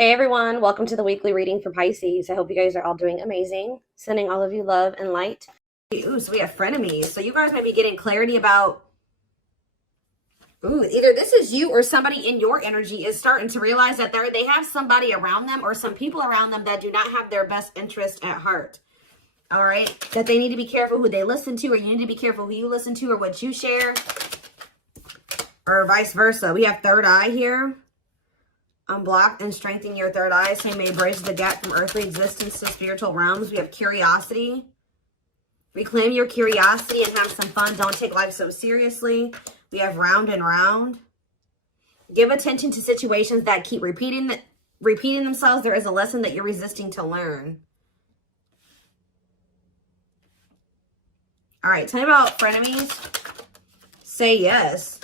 Hey everyone, welcome to the weekly reading for Pisces. I hope you guys are all doing amazing. Sending all of you love and light. Ooh, so we have frenemies. So you guys may be getting clarity about, either this is you or somebody in your energy is starting to realize that they have somebody around them or some people around them that do not have their best interest at heart. All right? That they need to be careful who they listen to, or you need to be careful who you listen to or what you share, or vice versa. We have third eye here. Unblock and strengthen your third eye, so you may bridge the gap from earthly existence to spiritual realms. We have curiosity. Reclaim your curiosity and have some fun. Don't take life so seriously. We have round and round. Give attention to situations that keep repeating themselves. There is a lesson that you're resisting to learn. All right, tell me about frenemies. Say yes.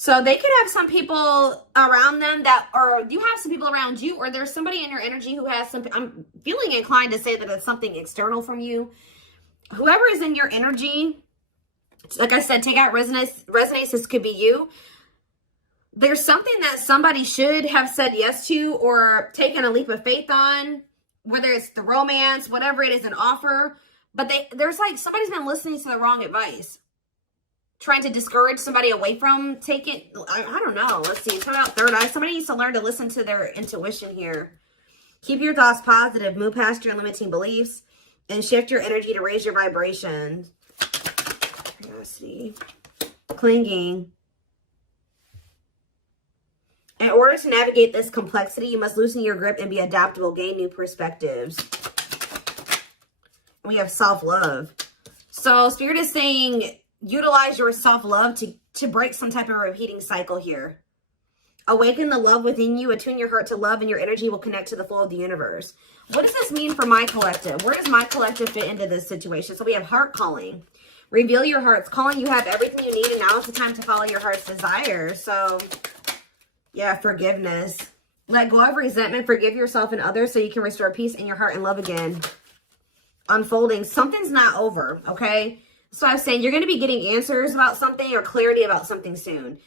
So they could have some people around them or you have some people around you, or there's somebody in your energy who has some, I'm feeling inclined to say that it's something external from you. Whoever is in your energy, like I said, take out resonance. This could be you. There's something that somebody should have said yes to or taken a leap of faith on, whether it's the romance, whatever it is, an offer. But there's like somebody's been listening to the wrong advice. Trying to discourage somebody away from taking, I don't know. Let's see. Talk about third eye. Somebody needs to learn to listen to their intuition here. Keep your thoughts positive. Move past your limiting beliefs and shift your energy to raise your vibration. Curiosity. Clinging. In order to navigate this complexity, you must loosen your grip and be adaptable. Gain new perspectives. We have self-love. So Spirit is saying, utilize your self-love to break some type of repeating cycle here. Awaken the love within you. Attune your heart to love, and your energy will connect to the flow of the universe. What does this mean for my collective? Where does my collective fit into this situation? So we have heart calling. Reveal your heart's calling. You have everything you need, and now is the time to follow your heart's desire. So, yeah, forgiveness. Let go of resentment. Forgive yourself and others so you can restore peace in your heart and love again. Unfolding. Something's not over, okay? So I was saying you're going to be getting answers about something or clarity about something soon.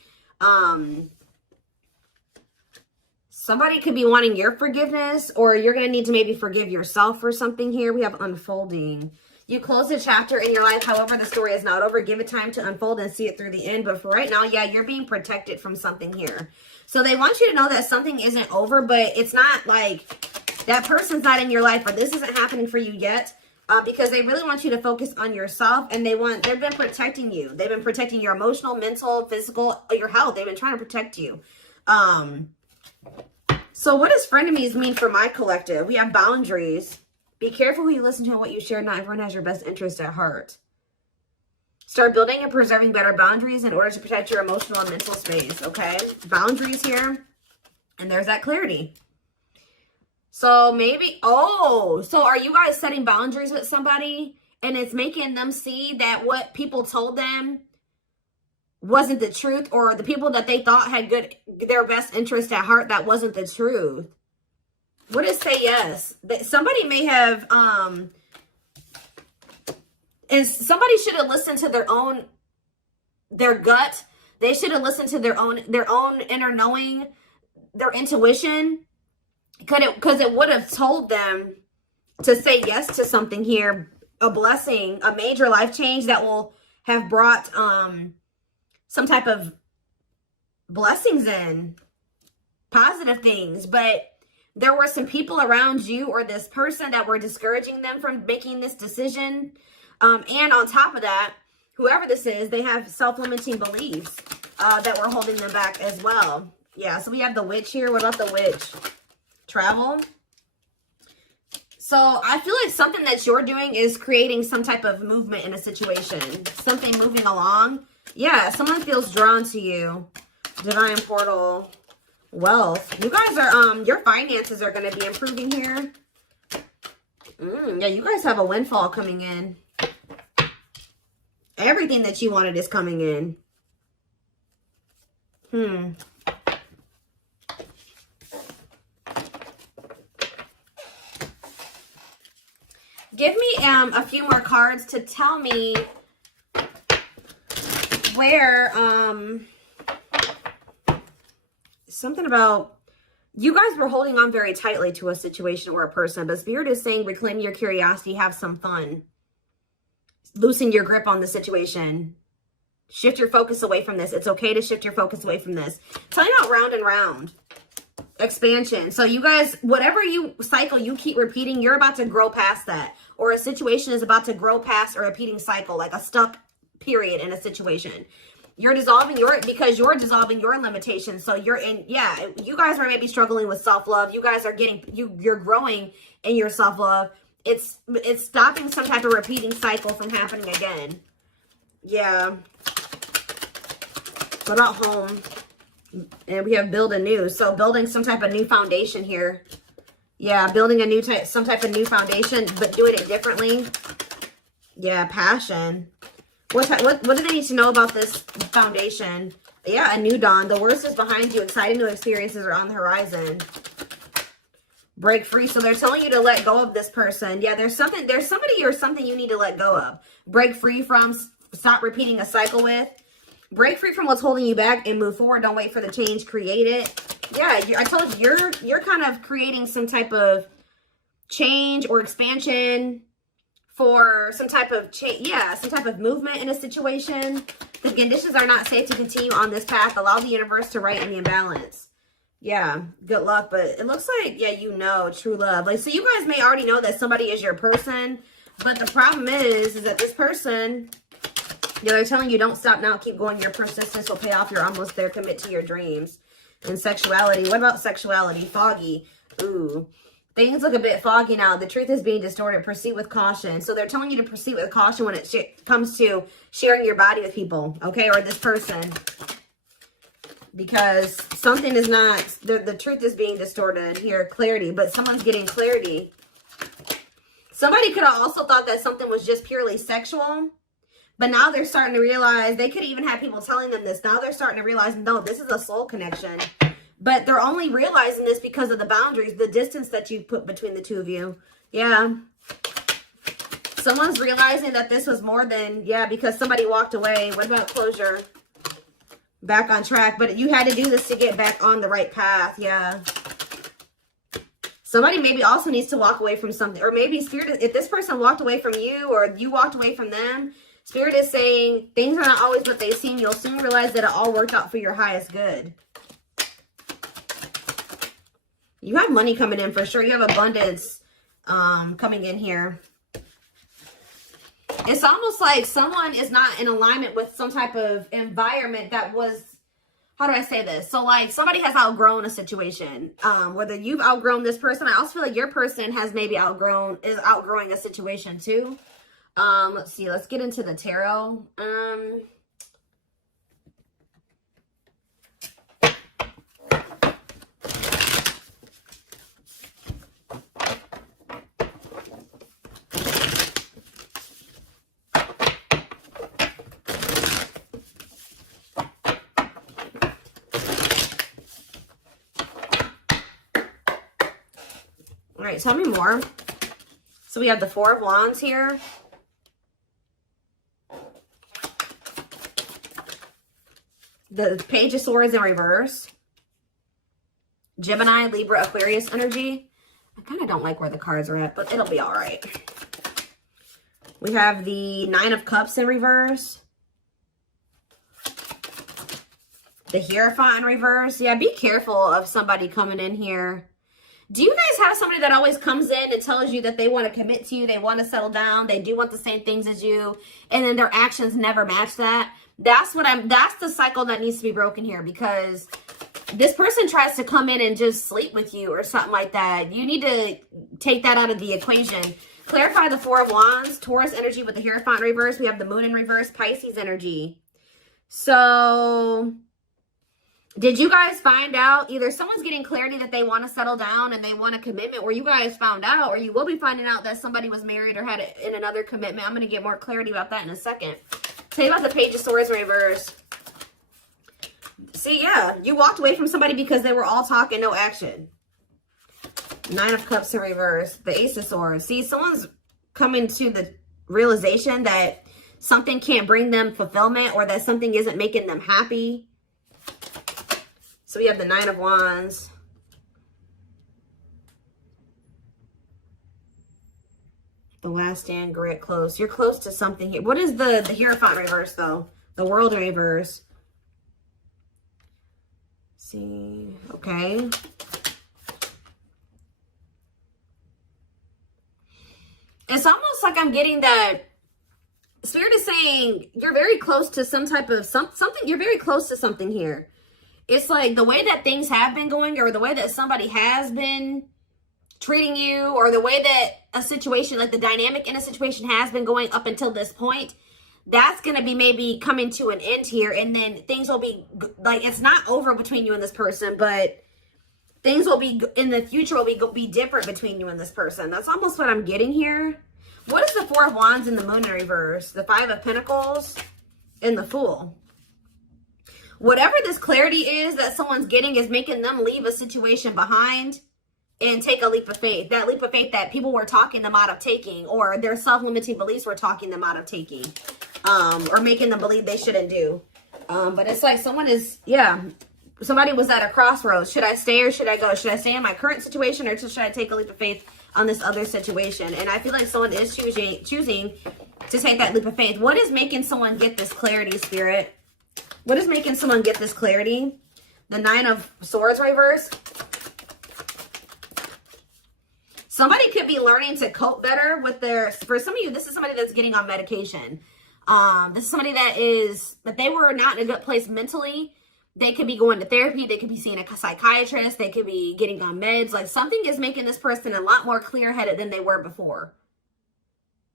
Somebody could be wanting your forgiveness, or you're going to need to maybe forgive yourself for something here. We have unfolding. You close a chapter in your life. However, the story is not over. Give it time to unfold and see it through the end. But for right now, yeah, you're being protected from something here. So they want you to know that something isn't over, but it's not like that person's not in your life, or this isn't happening for you yet. Because they really want you to focus on yourself, and they've been protecting you. They've been protecting your emotional, mental, physical, your health. They've been trying to protect you. So what does frenemies mean for my collective? We have boundaries. Be careful who you listen to and what you share. Not everyone has your best interest at heart. Start building and preserving better boundaries in order to protect your emotional and mental space, okay? Boundaries here. And there's that clarity. So maybe, so are you guys setting boundaries with somebody and it's making them see that what people told them wasn't the truth, or the people that they thought had their best interest at heart, that wasn't the truth? What is say yes? Somebody may have, and somebody should have listened to their gut. They should have listened to their own inner knowing, their intuition. Because it would have told them to say yes to something here, a blessing, a major life change that will have brought some type of blessings in, positive things. But there were some people around you or this person that were discouraging them from making this decision. And on top of that, whoever this is, they have self-limiting beliefs that were holding them back as well. Yeah, so we have the witch here. What about the witch? Travel. So I feel like something that you're doing is creating some type of movement in a situation. Something moving along. Yeah, someone feels drawn to you. Divine portal. Wealth. You guys are, your finances are going to be improving here. Yeah, you guys have a windfall coming in. Everything that you wanted is coming in. Give me a few more cards to tell me where something about You guys were holding on very tightly to a situation or a person, but Spirit is saying reclaim your curiosity, have some fun. Loosen your grip on the situation. Shift your focus away from this. It's okay to shift your focus away from this. Tell you about round and round. Expansion. So you guys, whatever cycle you keep repeating, you're about to grow past that. Or a situation is about to grow past a repeating cycle, like a stuck period in a situation. You're dissolving because you're dissolving your limitations. So you're in, yeah, you guys are maybe struggling with self-love. You guys are you're growing in your self-love. It's stopping some type of repeating cycle from happening again. Yeah. What about home? And we have build anew. So building some type of new foundation here. Yeah, building a some type of new foundation, but doing it differently. Yeah, passion. What do they need to know about this foundation? Yeah, a new dawn. The worst is behind you. Exciting new experiences are on the horizon. Break free. So they're telling you to let go of this person. Yeah, there's somebody or something you need to let go of. Break free from, stop repeating a cycle with. Break free from what's holding you back and move forward. Don't wait for the change. Create it. Yeah, I told you, you're kind of creating some type of change or expansion for some type of change. Yeah, some type of movement in a situation. The conditions are not safe to continue on this path. Allow the universe to right any imbalance. Yeah, good luck. But it looks like, yeah, you know, true love. Like, so you guys may already know that somebody is your person. But the problem is that this person, yeah, they're telling you don't stop now. Keep going. Your persistence will pay off. You're almost there. Commit to your dreams. And sexuality. What about sexuality? Foggy. Ooh. Things look a bit foggy now. The truth is being distorted. Proceed with caution. So they're telling you to proceed with caution when it comes to sharing your body with people. Okay? Or this person. Because something is not... The truth is being distorted here. Clarity. But someone's getting clarity. Somebody could have also thought that something was just purely sexual. But now they're starting to realize, they could even have people telling them this. Now they're starting to realize, no, this is a soul connection. But they're only realizing this because of the boundaries, the distance that you put between the two of you. Yeah. Someone's realizing that this was more than, yeah, because somebody walked away. What about closure? Back on track. But you had to do this to get back on the right path. Yeah. Somebody maybe also needs to walk away from something. Or maybe Spirit, if this person walked away from you or you walked away from them, Spirit is saying things are not always what they seem. You'll soon realize that it all worked out for your highest good. You have money coming in for sure. You have abundance coming in here. It's almost like someone is not in alignment with some type of environment that was, how do I say this? So like somebody has outgrown a situation. Whether you've outgrown this person, I also feel like your person has maybe outgrowing a situation too. Let's see. Let's get into the tarot. All right, tell me more. So we have the Four of Wands here. The Page of Swords in reverse. Gemini, Libra, Aquarius energy. I kind of don't like where the cards are at, but it'll be all right. We have the Nine of Cups in reverse. The Hierophant in reverse. Yeah, be careful of somebody coming in here. Do you guys have somebody that always comes in and tells you that they want to commit to you, they want to settle down, they do want the same things as you, and then their actions never match that? That's the cycle that needs to be broken here, because this person tries to come in and just sleep with you or something like that. You need to take that out of the equation. Clarify the Four of Wands, Taurus energy with the Hierophant in reverse. We have the Moon in reverse, Pisces energy. So did you guys find out either someone's getting clarity that they want to settle down and they want a commitment, or you guys found out, or you will be finding out that somebody was married or had in another commitment? I'm going to get more clarity about that in a second. Tell you about the Page of Swords in reverse. See, yeah, you walked away from somebody because they were all talk and no action. Nine of Cups in reverse. The Ace of Swords. See, someone's coming to the realization that something can't bring them fulfillment, or that something isn't making them happy. So we have the Nine of Wands. The last stand, grit, close. You're close to something here. What is the Hierophant reverse, though? The World reverse. See, okay. It's almost like I'm getting that Spirit is saying you're very close to some type of something. You're very close to something here. It's like the way that things have been going, or the way that somebody has been treating you, or the way that a situation, like the dynamic in a situation has been going up until this point. That's going to be maybe coming to an end here. And then things will be like, it's not over between you and this person, but things will be in the future will be different between you and this person. That's almost what I'm getting here. What is the Four of Wands in the Moon in reverse? The Five of Pentacles and the Fool. Whatever this clarity is that someone's getting is making them leave a situation behind and take a leap of faith. That leap of faith that people were talking them out of taking, or their self-limiting beliefs were talking them out of taking, or making them believe they shouldn't do. But it's like someone is, yeah, somebody was at a crossroads. Should I stay or should I go? Should I stay in my current situation, or should I take a leap of faith on this other situation? And I feel like someone is choosing to take that leap of faith. What is making someone get this clarity, Spirit? What is making someone get this clarity? The Nine of Swords reverse. Somebody could be learning to cope better with their, for some of you, this is somebody that's getting on medication. This is somebody that they were not in a good place mentally. They could be going to therapy. They could be seeing a psychiatrist. They could be getting on meds. Like something is making this person a lot more clear-headed than they were before.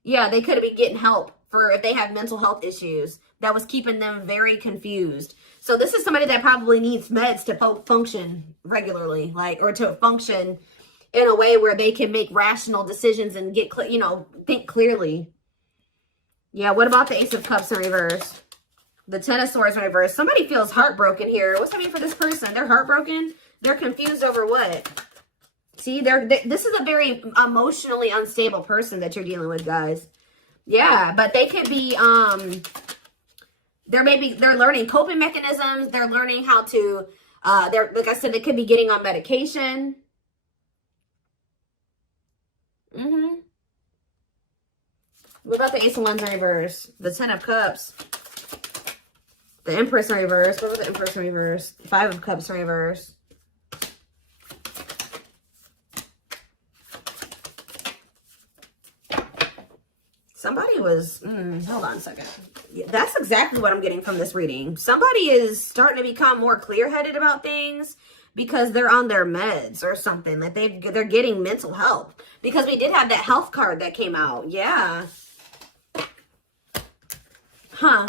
Yeah, they could be getting help for if they have mental health issues that was keeping them very confused. So this is somebody that probably needs meds to function regularly, like, or to function in a way where they can make rational decisions and get, think clearly. Yeah, what about the Ace of Cups in reverse? The Ten of Swords in reverse. Somebody feels heartbroken here. What's that mean for this person? They're heartbroken? They're confused over what? See, this is a very emotionally unstable person that you're dealing with, guys. Yeah, but they could be, they're learning coping mechanisms. They're learning how to, like I said, they could be getting on medication. What about the Ace of Wands in reverse? The Ten of Cups. The Empress in reverse. What about the Empress in reverse? Five of Cups in reverse. Somebody was, hold on a second. Yeah, that's exactly what I'm getting from this reading. Somebody is starting to become more clear-headed about things because they're on their meds or something. Like they're getting mental help. Because we did have that health card that came out. Yeah. Huh.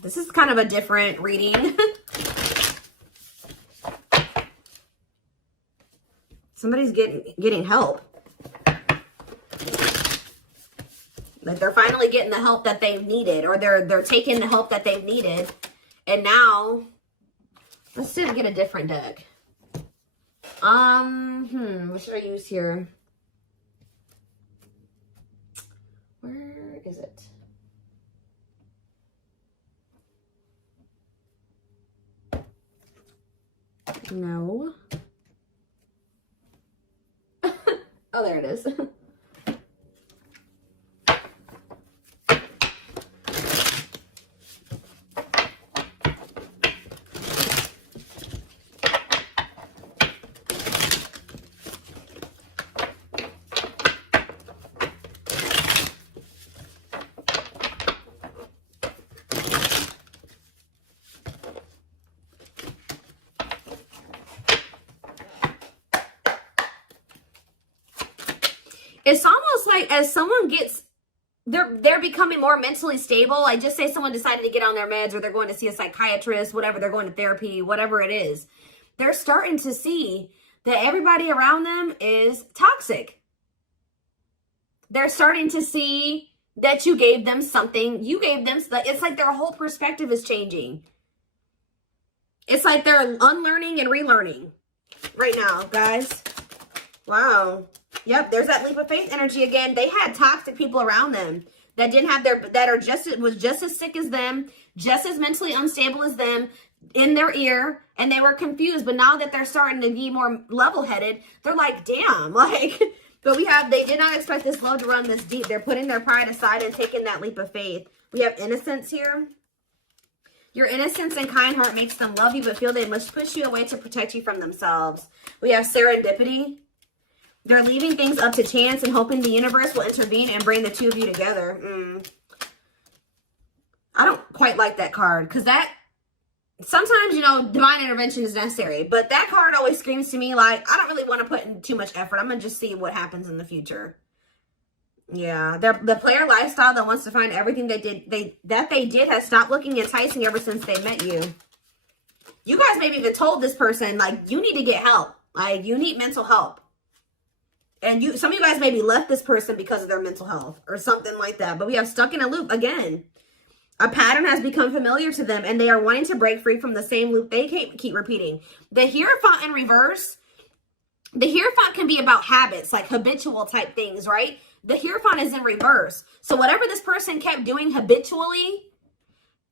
This is kind of a different reading. Somebody's getting help. Like they're finally getting the help that they've needed, or they're taking the help that they've needed. And now let's get a different deck. What should I use here? Where is it? No. Oh, there it is. It's almost like as someone gets, they're becoming more mentally stable. Like just say someone decided to get on their meds, or they're going to see a psychiatrist, whatever, they're going to therapy, whatever it is. They're starting to see that everybody around them is toxic. They're starting to see that you gave them something. You gave them, it's like their whole perspective is changing. It's like they're unlearning and relearning right now, guys. Wow. Yep, there's that leap of faith energy again. They had toxic people around them that didn't have was just as sick as them, just as mentally unstable as them in their ear, and they were confused. But now that they're starting to be more level-headed, they're like, damn, like, but they did not expect this love to run this deep. They're putting their pride aside and taking that leap of faith. We have innocence here. Your innocence and kind heart makes them love you, but feel they must push you away to protect you from themselves. We have serendipity. They're leaving things up to chance and hoping the universe will intervene and bring the two of you together. I don't quite like that card, because that, sometimes, you know, divine intervention is necessary. But that card always screams to me like, I don't really want to put in too much effort. I'm going to just see what happens in the future. Yeah, the player lifestyle that wants to find everything they did has stopped looking enticing ever since they met you. You guys maybe even told this person, like, you need to get help. Like, you need mental help. And some of you guys maybe left this person because of their mental health or something like that. But we have stuck in a loop again. A pattern has become familiar to them, and they are wanting to break free from the same loop they keep repeating. The Hierophant in reverse, the Hierophant can be about habits, like habitual type things, right? The Hierophant is in reverse. So whatever this person kept doing habitually,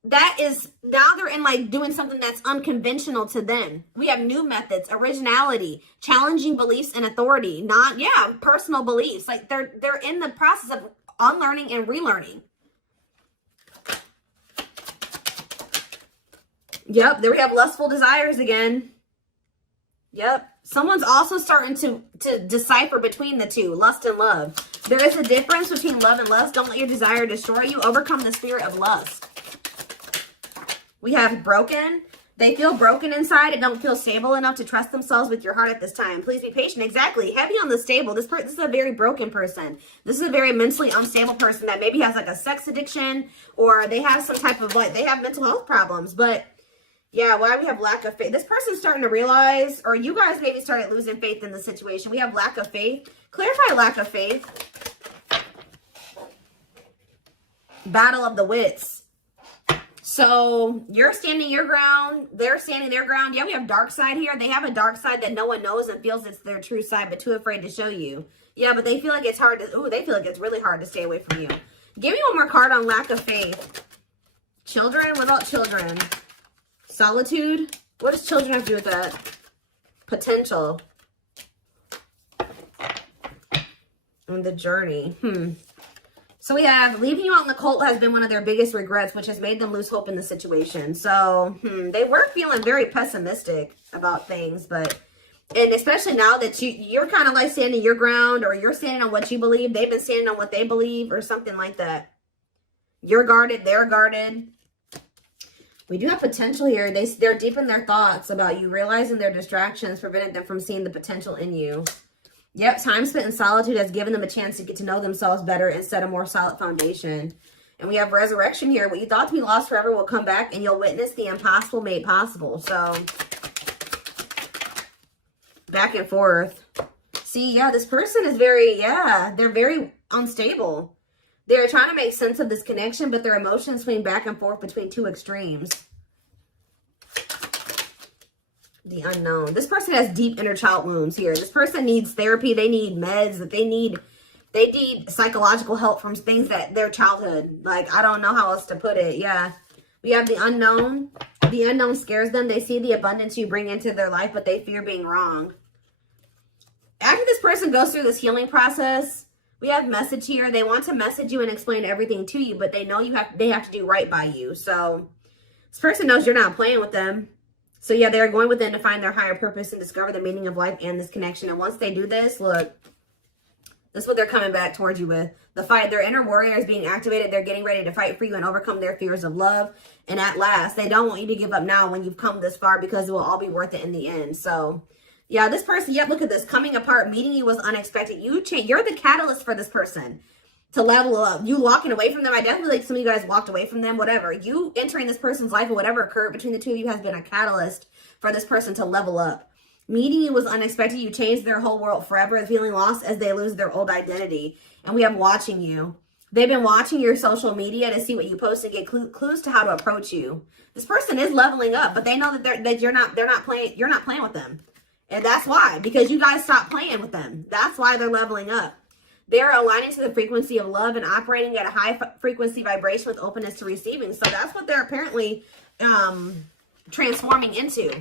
that is, now they're in like doing something that's unconventional to them. We have new methods, originality, challenging beliefs and authority, personal beliefs. Like they're in the process of unlearning and relearning. Yep, there we have lustful desires again. Yep. Someone's also starting to decipher between the two, lust and love. There is a difference between love and lust. Don't let your desire destroy you. Overcome the spirit of lust. We have broken. They feel broken inside and don't feel stable enough to trust themselves with your heart at this time. Please be patient. Exactly. Heavy on the stable. This is a very broken person. This is a very mentally unstable person that maybe has like a sex addiction, or they have some type of they have mental health problems. But yeah, why we have lack of faith. This person's starting to realize, or you guys maybe started losing faith in the situation. We have lack of faith. Clarify lack of faith. Battle of the wits. So you're standing your ground. They're standing their ground. Yeah, we have dark side here. They have a dark side that no one knows and feels it's their true side, but too afraid to show you. Yeah, but they feel like it's hard to, they feel like it's really hard to stay away from you. Give me one more card on lack of faith. Children. What about children? Solitude. What does children have to do with that? Potential. And the journey. So we have leaving you out in the cold has been one of their biggest regrets, which has made them lose hope in the situation. So they were feeling very pessimistic about things, but, and especially now that you're kind of like standing your ground, or you're standing on what you believe. They've been standing on what they believe, or something like that. You're guarded. They're guarded. We do have potential here. They're deep in their thoughts about you, realizing their distractions prevented them from seeing the potential in you. Yep, time spent in solitude has given them a chance to get to know themselves better and set a more solid foundation. And we have resurrection here. What you thought to be lost forever will come back, and you'll witness the impossible made possible. So, back and forth. See, yeah, this person is they're very unstable. They're trying to make sense of this connection, but their emotions swing back and forth between two extremes. The unknown. This person has deep inner child wounds here. This person needs therapy. They need meds. They need psychological help from things that their childhood. Like, I don't know how else to put it. Yeah. We have the unknown. The unknown scares them. They see the abundance you bring into their life, but they fear being wrong. After this person goes through this healing process, we have message here. They want to message you and explain everything to you, but they know they have to do right by you. So this person knows you're not playing with them. So yeah, they're going within to find their higher purpose and discover the meaning of life and this connection. And once they do this, look, this is what they're coming back towards you with. The fight, their inner warrior is being activated. They're getting ready to fight for you and overcome their fears of love. And at last, they don't want you to give up now when you've come this far, because it will all be worth it in the end. So yeah, this person, yep, look at this. Coming apart, meeting you was unexpected. You're the catalyst for this person to level up. You walking away from them. I definitely like some of you guys walked away from them, whatever. You entering this person's life or whatever occurred between the two of you has been a catalyst for this person to level up. Meeting you was unexpected. You changed their whole world forever, feeling lost as they lose their old identity. And we have watching you. They've been watching your social media to see what you post and get clues to how to approach you. This person is leveling up, but they know that you're not playing with them. And that's why, because you guys stopped playing with them. That's why they're leveling up. They're aligning to the frequency of love and operating at a high frequency vibration with openness to receiving. So that's what they're apparently transforming into.